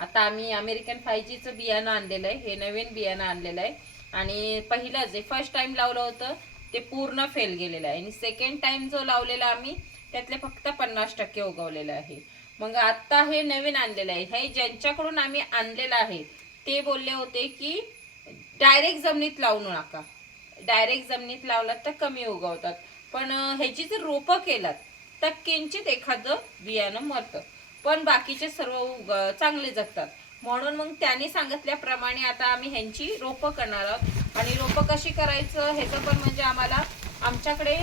आता आम्ही अमेरिकन फायजीचं बियाणं आणलेलं आहे. हे नवीन बियाणं आणलेलं आहे. आणि पहिलं जे फर्स्ट टाइम लावलं होतं ते पूर्ण फेल गेलेलं आहे. आणि सेकंड टाइम जो लावलेला आम्ही त्यातले फक्त पन्नास टक्के उगवलेलं आहे. मग आत्ता हे नवीन आणलेलं आहे. हे ज्यांच्याकडून आम्ही आणलेलं आहे ते बोलले होते की डायरेक्ट जमिनीत लावू नका. डायरेक्ट जमिनीत लावलात तर कमी उगवतात. पण ह्याची जर रोपं केलात तर किंचित एखादं बियाणं मरतं. पण बाकीचे सर्व उग चांगले जगतात. म्हणून मग त्यांनी सांगितल्याप्रमाणे आता आम्ही ह्यांची रोपं करणार आहोत. आणि रोपं कशी करायचं ह्याचं पण म्हणजे आम्हाला आमच्याकडे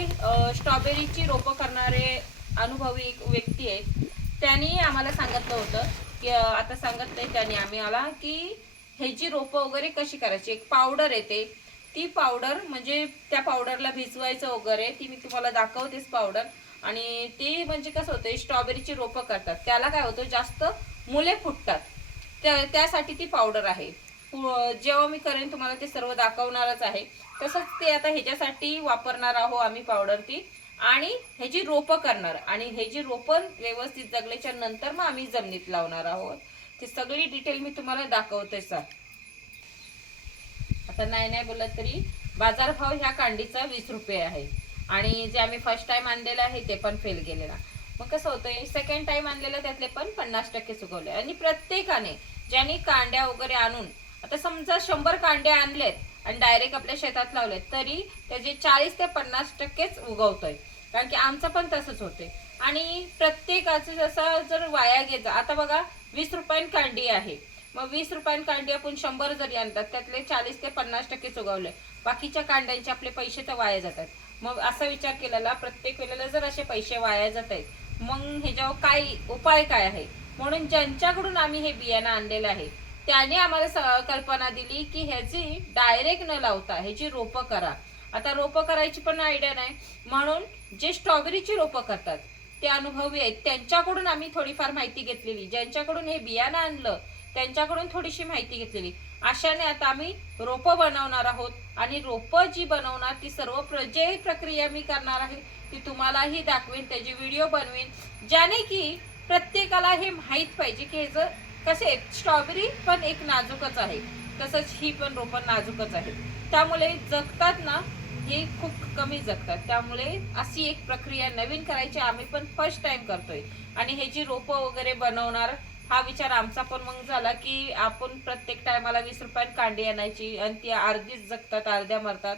स्ट्रॉबेरीची रोपं करणारे अनुभवी एक व्यक्ती आहेत. त्यांनी आम्हाला सांगितलं होतं की आता सांगितलंय त्यांनी आम्ही आला की ह्याची रोपं वगैरे कशी करायची? एक पावडर येते. ती पावडर म्हणजे त्या पावडरला भिजवायचं वगैरे ती मी तुम्हाला दाखवतेच पावडर. आणि ती म्हणजे कसं होतं स्ट्रॉबेरीची रोपं करतात. त्याला काय होतं जास्त मुले फुटतात. त्या त्यासाठी ती पावडर आहे. जेव्हा मी करेन तुम्हाला ते सर्व दाखवणारच आहे. तसंच ते आता ह्याच्यासाठी वापरणार आहोत आम्ही पावडर ती. आणि ह्याची रोपं करणार आणि ह्याची रोपं व्यवस्थित जगल्याच्या नंतर मग आम्ही जमिनीत लावणार आहोत. ती सगळी डिटेल मी तुम्हाला दाखवतेच आहे आता नाही नाही बोलत तरी बाजारभाव ह्या कांडीचा वीस रुपये आहे. आणि जे आम्ही फर्स्ट टाइम आणलेलं आहे ते पण फेल गेलेला मग कसं होतं सेकंड टाइम आणलेलं त्यातले पण पन्नास टक्के चुकवले. आणि प्रत्येकाने ज्यांनी कांड्या वगैरे आणून आता समजा शंभर कांडे आणलेत आणि डायरेक्ट आपल्या शेतात लावलेत तरी त्याचे चाळीस ते पन्नास टक्केच उगवतोय. कारण की आमचं पण तसंच होते आणि प्रत्येकाचं जसं जर वाया गेलं आता बघा वीस रुपयान कांडी आहे. मग वीस रुपयान कांडी आपण शंभर जरी आणतात त्यातले चाळीस ते पन्नास टक्के उगवले. बाकीच्या कांड्यांचे आपले पैसे तर वाया जातात. मग असा विचार केलेला प्रत्येक वेळेला जर असे पैसे वाया जात आहेत मग ह्याच्यावर काय उपाय काय आहे? म्हणून ज्यांच्याकडून आम्ही हे बियाणं आणलेलं आहे त्याने आम्हाला स- कल्पना दिली की ह्याची डायरेक्ट न लावता ह्याची रोपं करा. आता रोपं करायची पण आयडिया नाही. म्हणून जे स्ट्रॉबेरीची रोपं करतात ते अनुभवी आहेत. त्यांच्याकडून आम्ही थोडीफार माहिती घेतलेली. ज्यांच्याकडून हे बियाणं आणलं त्यांच्याकडून थोडीशी माहिती घेतलेली. अशाने आता आम्ही रोपं बनवणार आहोत. आणि रोपं जी बनवणार ती सर्व प्र जे प्रक्रिया मी करणार आहे ती तुम्हालाही दाखवेन त्याची व्हिडिओ बनवेन. ज्याने की प्रत्येकाला हे माहीत पाहिजे की ह्याचं कसे स्ट्रॉबेरी पण एक नाजूकच आहे. तसंच ही पण रोपं नाजूकच आहे त्यामुळे जगतात ना हे खूप कमी जगतात. त्यामुळे अशी एक प्रक्रिया नवीन करायची आम्ही पण फर्स्ट टाइम करतोय. आणि हे जी रोपं वगैरे बनवणार हा विचार आमचा पण मग झाला की आपण प्रत्येक टायमाला वीस रुपयात कांडी आणायची आणि ती अर्धीच जगतात अर्ध्या मरतात.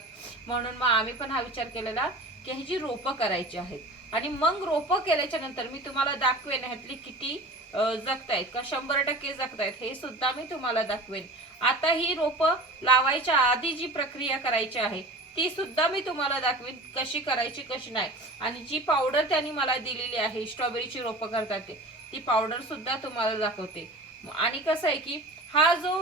म्हणून मग आम्ही पण हा विचार केलेला की हे जी रोपं करायची आहेत. आणि मग रोपं केल्याच्यानंतर मी तुम्हाला दाखवेन ह्यातली किती जगतायत का शंभर टक्के जगतायत हे सुद्धा मी तुम्हाला दाखवेन. आता ही रोपं लावायच्या आधी जी प्रक्रिया करायची आहे ती सुद्धा मी तुम्हाला दाखवेन कशी करायची कशी नाही. आणि जी पावडर त्यांनी मला दिलेली आहे स्ट्रॉबेरीची रोपं करतात ते ती पावडर सुद्धा तुम्हाला दाखवते. आणि कसं आहे की हा जो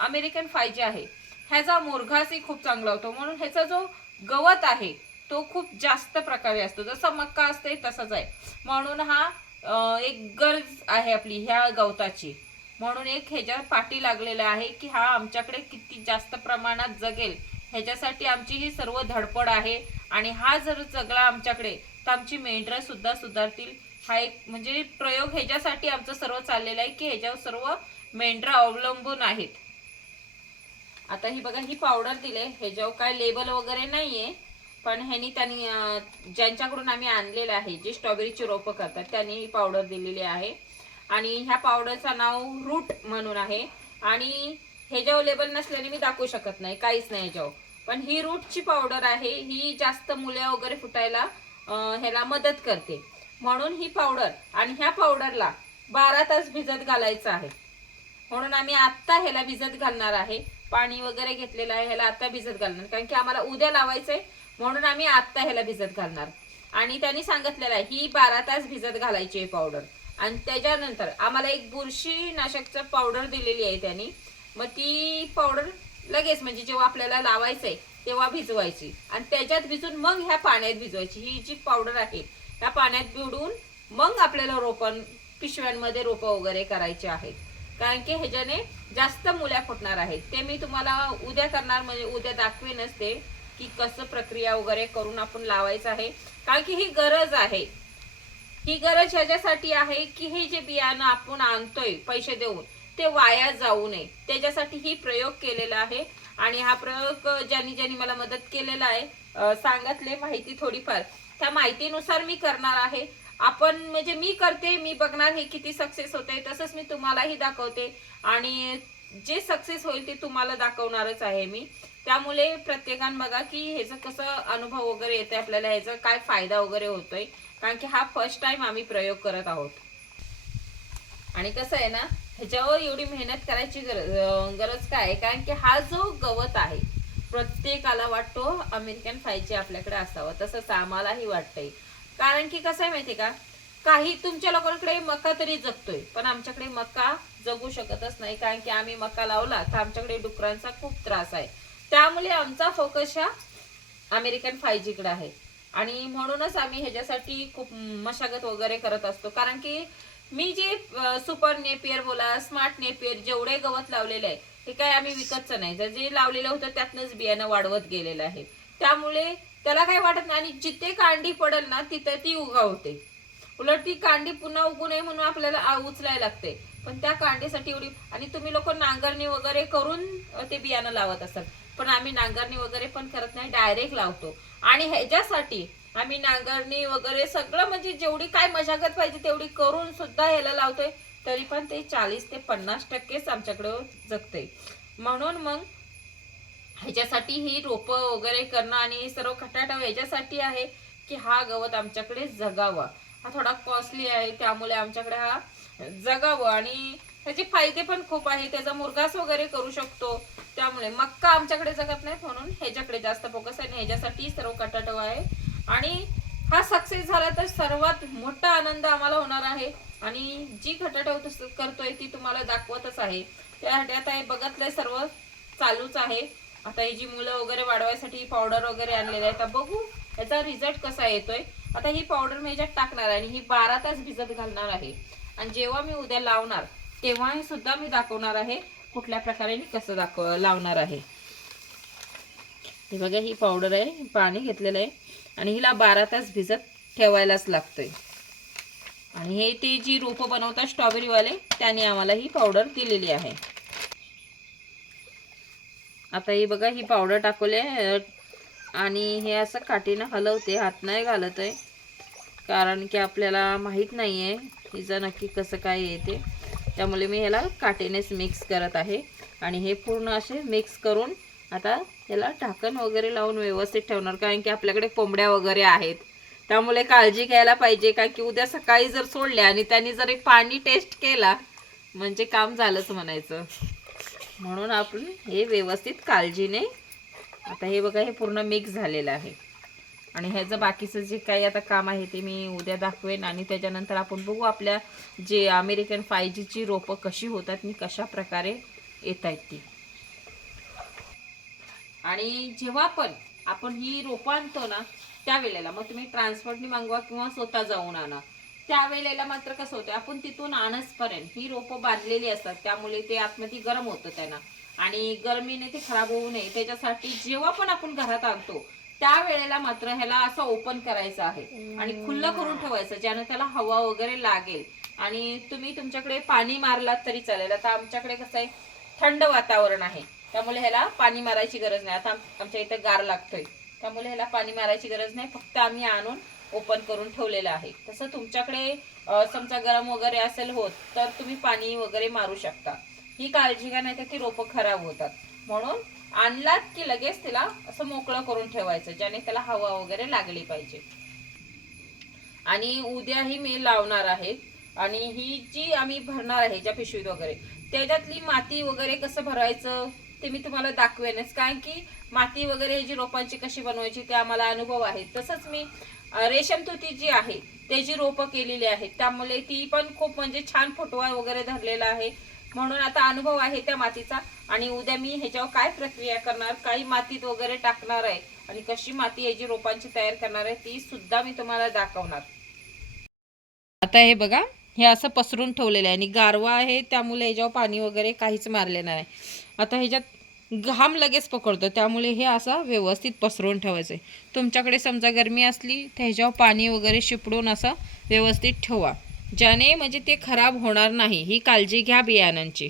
अमेरिकन फायजे आहे ह्याचा मोरघासही खूप चांगला होतो. म्हणून ह्याचा जो गवत आहे तो खूप जास्त प्रकारे असतो. जसं मक्का असते तसाच आहे. म्हणून हा एक गरज आहे आपली ह्या गवताची. म्हणून एक ह्याच्या पाठी लागलेला आहे की हा आमच्याकडे किती जास्त प्रमाणात जगेल. ह्याच्यासाठी आमची ही सर्व धडपड आहे. आणि हा जर जगला आमच्याकडे तर आमची मेंढरं सुद्धा सुधारतील. हा एक म्हणजे प्रयोग ह्याच्यासाठी आमचं सर्व चाललेलं आहे की ह्याच्यावर सर्व मेंढरा अवलंबून आहेत. आता ही बघा ही पावडर दिले ह्याच्यावर काय लेबल वगैरे नाहीये. पण ह्यानी त्यांनी ज्यांच्याकडून आम्ही आणलेलं आहे जे स्ट्रॉबेरीची रोपं करतात त्यांनी ही पावडर दिलेली आहे. आणि ह्या पावडरचं नाव रूट म्हणून आहे. आणि ह्याच्यावर लेबल नसल्याने मी दाखवू शकत नाही काहीच नाही ह्याच्यावर. पण ही रूटची पावडर आहे ही जास्त मुले वगैरे फुटायला ह्याला मदत करते. म्हणून ही पावडर आणि ह्या पावडरला बारा तास भिजत घालायचं आहे. म्हणून आम्ही आत्ता ह्याला भिजत घालणार आहे. पाणी वगैरे घेतलेलं आहे ह्याला आत्ता भिजत घालणार. कारण की आम्हाला उद्या लावायचंय म्हणून आम्ही आत्ता ह्याला भिजत घालणार. आणि त्यांनी सांगितलेलं आहे ही बारा तास भिजत घालायची आहे पावडर आणि त्याच्यानंतर आम्हाला एक बुरशी नाशकचं पावडर दिलेली आहे त्यांनी. मग ती पावडर लगेच म्हणजे जेव्हा आपल्याला लावायचंय तेव्हा भिजवायची. आणि त्याच्यात भिजून मग ह्या पाण्यात भिजवायची. ही जी पावडर आहे त्या पाण्यात भिडून मग आपल्याला रोपण पिशव्यांमध्ये रोपं वगैरे करायचे आहेत. कारण की ह्याच्याने जास्त मुल्या फुटणार आहेत. ते मी तुम्हाला उद्या करणार म्हणजे उद्या दाखवेन असते की कसं प्रक्रिया वगैरे करून आपण लावायचं आहे. कारण की ही गरज आहे. ही गरज ह्याच्यासाठी आहे की हे जे बियाणं आपण आणतोय पैसे देऊन ते वाया जाऊ नये. त्याच्यासाठी ही प्रयोग केलेला आहे. आणि हा प्रयोग ज्यांनी ज्यांनी मला मदत केलेला आहे सांगतले माहिती थोडीफार. त्या माहितीनुसार मी करणार आहे. आपण म्हणजे मी करते मी बघणार हे किती सक्सेस होते तसंच मी तुम्हालाही दाखवते. आणि जे सक्सेस होईल ते तुम्हाला दाखवणारच आहे मी. त्यामुळे प्रत्येकानं बघा की ह्याचं कसं अनुभव वगैरे येते आपल्याला ह्याचा काय फायदा वगैरे होतोय. कारण की हा फर्स्ट टाइम आम्ही प्रयोग करत आहोत. आणि कसं आहे ना ह्याच्यावर एवढी मेहनत करायची गरज गरज काय? आहे? कारण की हा जो गवत आहे प्रत्येकाला वाटतो अमेरिकन फायचे आपल्याकडे असावं. तसंच आम्हालाही वाटतंय. कारण की कसं आहे माहिती का? काही तुमच्या लोकांकडे मका तरी जगतोय पण आमच्याकडे मका जगू शकतच नाही. कारण की आम्ही मका लावला तर आमच्याकडे डुकरांचा खूप त्रास आहे. त्यामुळे आमचा फोकस हा अमेरिकन फायजीकडे आहे. आणि म्हणूनच आम्ही ह्याच्यासाठी खूप मशागत वगैरे करत असतो. कारण की मी जे सुपर नेपियर बोला स्मार्ट नेपियर जेवढे गवत लावलेले आहे ते काय आम्ही विकतचं नाही. जर जे लावलेलं होतं त्यातनंच बियाणं वाढवत गेलेलं आहे. त्यामुळे त्याला काय वाटत नाही. आणि जिथे कांडी पडेल ना तिथे ती उगावते उलट ती कांडी पुन्हा उगू नये म्हणून आपल्याला उचलायला लागते. पण त्या कांडीसाठी एवढी आणि तुम्ही लोक नांगरणी वगैरे करून ते बियाणं लावत असाल. पण आम्ही नांगरणी वगैरे पण करत नाही. डायरेक्ट लावतो. आणि ह्याच्यासाठी आम्ही नांगरणी वगैरे सगळं म्हणजे जेवढी काय मशागत पाहिजे तेवढी करून सुद्धा ह्याला लावतोय. तरी पण ते चाळीस ते पन्नास टक्केच आमच्याकडं जगते म्हणून मग ह्याच्यासाठी ही रोपं वगैरे करणं आणि सर्व खटाटा ह्याच्यासाठी आहे की हा गवत आमच्याकडे जगावा. हा थोडा कॉस्टली आहे त्यामुळे आमच्याकडे हा जगावं आणि त्याचे फायदे पण खूप आहे. त्याचा मुरगास वगैरे करू शकतो. त्यामुळे मक्का आमच्याकडे जगत नाही म्हणून ह्याच्याकडे जास्त फोकस आहे आणि ह्याच्यासाठी सर्व कटाटव आहे. आणि हा सक्सेस झाला तर सर्वात मोठा आनंद आम्हाला होणार आहे. आणि जी घटा तस- करतोय ती तुम्हाला दाखवतच आहे. त्यासाठी आता हे बघतलंय सर्व चालूच आहे. आता ही जी मुलं वगैरे वाढवायसाठी पावडर वगैरे आणलेली आहे आता बघू याचा रिझल्ट कसा येतोय. आता ही पावडर मी याच्यात टाकणार आहे आणि ही बारा तास भिजत घालणार आहे. आणि जेव्हा मी उद्या लावणार तेव्हा सुद्धा मी दाखवणार आहे कुठल्या प्रकारे मी कसं दाखव लावणार आहे. हे बघा ही पावडर आहे पाणी घेतलेलं आहे. आणि हिला बारा तास भिजत ठेवायलाच लागतोय. आणि हे ते जी रोपं बनवतात स्ट्रॉबेरीवाले त्यांनी आम्हाला ही पावडर दिलेली आहे. आता ही बघा ही पावडर टाकवली आहे आणि हे असं काठीनं हलवते हात नाही घालत आहे कारण की आपल्याला माहीत नाही आहे हिचं नक्की कसं काय येते. त्यामुळे मी ह्याला काटेनेच मिक्स करत आहे. आणि हे पूर्ण असे मिक्स करून आता ह्याला ढाकण वगैरे लावून व्यवस्थित ठेवणार. कारण की आपल्याकडे कोंबड्या वगैरे आहेत. त्यामुळे काळजी घ्यायला पाहिजे का की उद्या सकाळी जर सोडल्या आणि त्यांनी जर एक पाणी टेस्ट केला म्हणजे काम झालंच म्हणायचं. म्हणून आपण हे व्यवस्थित काळजीने आता हे बघा हे पूर्ण मिक्स झालेलं आहे. आणि ह्याचं बाकीचं जे काही आता काम आहे ते मी उद्या दाखवेन आणि त्याच्यानंतर आपण बघू आपल्या जे अमेरिकन फाय जीची रोपं कशी होतात मी कशा प्रकारे येत आहेत ती. आणि जेव्हा पण आपण ही रोपं आणतो ना त्यावेळेला मग तुम्ही ट्रान्सपोर्टनी मागवा किंवा स्वतः जाऊन आणा. त्यावेळेला मात्र कसं होतं आपण तिथून आणसपर्यंत ही रोपं बांधलेली असतात त्यामुळे ते आतमध्ये गरम होतं त्यांना. आणि गरमीने ते खराब होऊ नये त्याच्यासाठी जेव्हा पण आपण घरात आणतो त्यावेळेला मात्र ह्याला असं ओपन करायचं आहे. आणि खुल्लं करून ठेवायचं ज्यानं त्याला हवा वगैरे लागेल. आणि तुम्ही तुमच्याकडे पाणी मारलात तरी चालेल. आता आमच्याकडे कसं आहे थंड वातावरण आहे. त्यामुळे ह्याला पाणी मारायची गरज नाही. आता आमच्या इथं गार लागतोय. त्यामुळे ह्याला पाणी मारायची गरज नाही. फक्त आम्ही आणून ओपन करून ठेवलेलं आहे. तसं तुमच्याकडे समजा गरम वगैरे असेल होत तर तुम्ही पाणी वगैरे मारू शकता. ही काळजी घ्या नाही तर ती रोपं खराब होतात. म्हणून आणलात की लगेच तिला असं मोकळं करून ठेवायचं ज्याने त्याला हवा वगैरे लागली पाहिजे. आणि उद्याही मी लावणार आहे. आणि ही जी आम्ही भरणार आहे ज्या पिशवीत वगैरे त्याच्यातली माती वगैरे कसं भरायचं? ते मी तुम्हाला दाखवेनच. कारण की माती वगैरे ही जी रोपांची कशी बनवायची ते आम्हाला अनुभव आहे. तसंच मी रेशम तुती जी आहे त्याची रोपं केलेली आहेत त्यामुळे ती पण खूप म्हणजे छान फुटवा वगैरे धरलेला आहे. म्हणून आता अनुभव आहे त्या मातीचा. आणि उद्या मी ह्याच्यावर काय प्रक्रिया करणार काही मातीत वगैरे टाकणार आहे आणि कशी माती ह्याची रोपांची तयार करणार आहे ती सुद्धा मी तुम्हाला दाखवणार. आता हे बघा हे असं पसरून ठेवलेलं आहे आणि गारवा आहे त्यामुळे ह्याच्यावर पाणी वगैरे काहीच मारले नाही. आता ह्याच्यात घाम लगेच पकडतो त्यामुळे हे असं व्यवस्थित पसरवून ठेवायचं आहे तुमच्याकडे समजा गरमी असली तर ह्याच्यावर पाणी वगैरे शिपडून असं व्यवस्थित ठेवा. ज्याने म्हणजे ते खराब होणार नाही ही काळजी घ्या बियाणांची